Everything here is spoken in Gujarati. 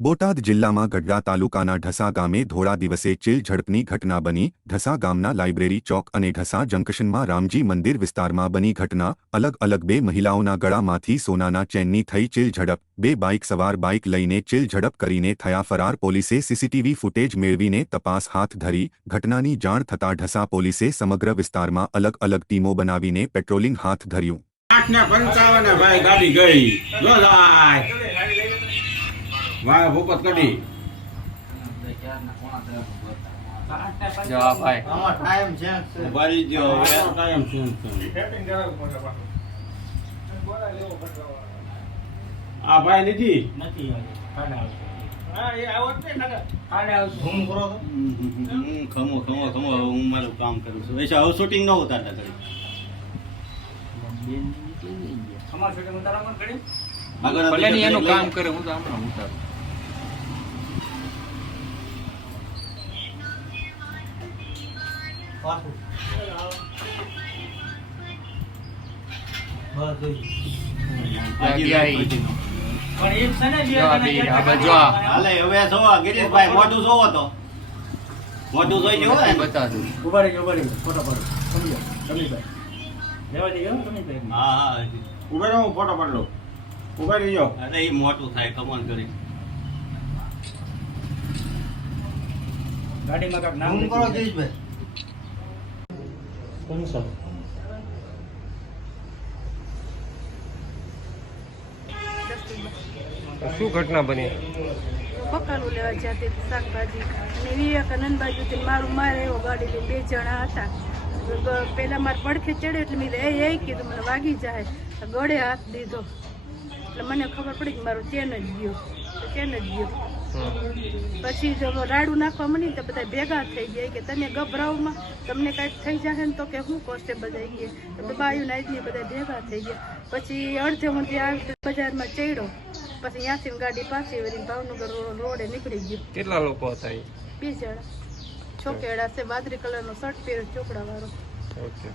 બોટાદ જિલ્લામાં ગઢડા તાલુકાના ઢસા ગામે ધોળા દિવસે ચીલ ઝડપની ઘટના બની। ઢસા ગામના લાઇબ્રેરી ચોક અને ઢસા જંકશનમાં રામજી મંદિર વિસ્તારમાં બની ઘટના। અલગ અલગ બે મહિલાઓના ગળામાંથી સોનાના ચેનની થઈ ચીલ ઝડપ। બે બાઇક સવાર બાઇક લઈને ચીલ ઝડપ કરીને થયા ફરાર। પોલીસે સીસીટીવી ફૂટેજ મેળવીને તપાસ હાથ ધરી। ઘટનાની જાણ થતાં ઢસા પોલીસે સમગ્ર વિસ્તારમાં અલગ અલગ ટીમો બનાવીને પેટ્રોલિંગ હાથ ધર્યું। 8:55 ભાઈ ગાડી ગઈ જો જાય વાહ ભૂપત કડી જા ભાઈ આમાં ટાઈમ છે ભરી ગયો ટાઈમ છે આ ભાઈ લીધી નથી ખાડા હા એ આવત ને ખાડા ઘૂમ કરો તો ખમો ખમો ખમો હું મારું કામ કરું છું એસા હવે શૂટિંગ ન ઉતારતા કરી અમાર છોટે ઉતારા પણ કરી ભલે ની એનું કામ કરે હું તો હમણાં ઉતારું પાછું બસ લાગી આવી પણ એક છે ને બે જો આ બે આ બાજુ આ હાલે હવે જોવા ગિરીશભાઈ મોઢું જોવો તો મોઢું જોઈ જવો ને બતા દઉં ઉભા રહી ફોટો પાડો સમજો સમીરભાઈ લેવા દે સમીરભાઈ હા હા ઉભે રહો હું ફોટો પાડ લઉં ઉભે રહીજો અરે એ મોટું થાય કમન કરી ગાડીમાં કાક નામ કરો જયેશભાઈ કોણ સર શું ઘટના બની? બકાલું લેવા જતી હતી શાકભાજી અને વિવેકાનંદ બાજુથી મારું મારે એવો ગાડી લઈને બે જણા હતા। પેલા મારે પડખે ચડ્યો એટલે મેં એ કીધું મને વાગી જાય ગળે હાથ દીધો એટલે મને ખબર પડી કે મારો ચેન જ ગયો પછી જો રાડું નાખવા મળી તો બધા ભેગા થઈ ગયા કે તમે ગભરાવમાં તમને કાંઈક થઈ જશે ને તો કે હું કોન્સ્ટેબલ આવી ગયા તો બાયું નાઈટની બધા ભેગા થઈ ગયા। પછી અડધે હું ત્યાં બજારમાં ચડ્યો પછી ત્યાંથી ગાડી પાછી વળી ભાવનગર રોડે નીકળી ગયું। કેટલા લોકો હતા એ? બે જણા છોકરા છે વાદળી કલરનો શર્ટ પહેર્યો ચોકડા વાળો। ઓકે।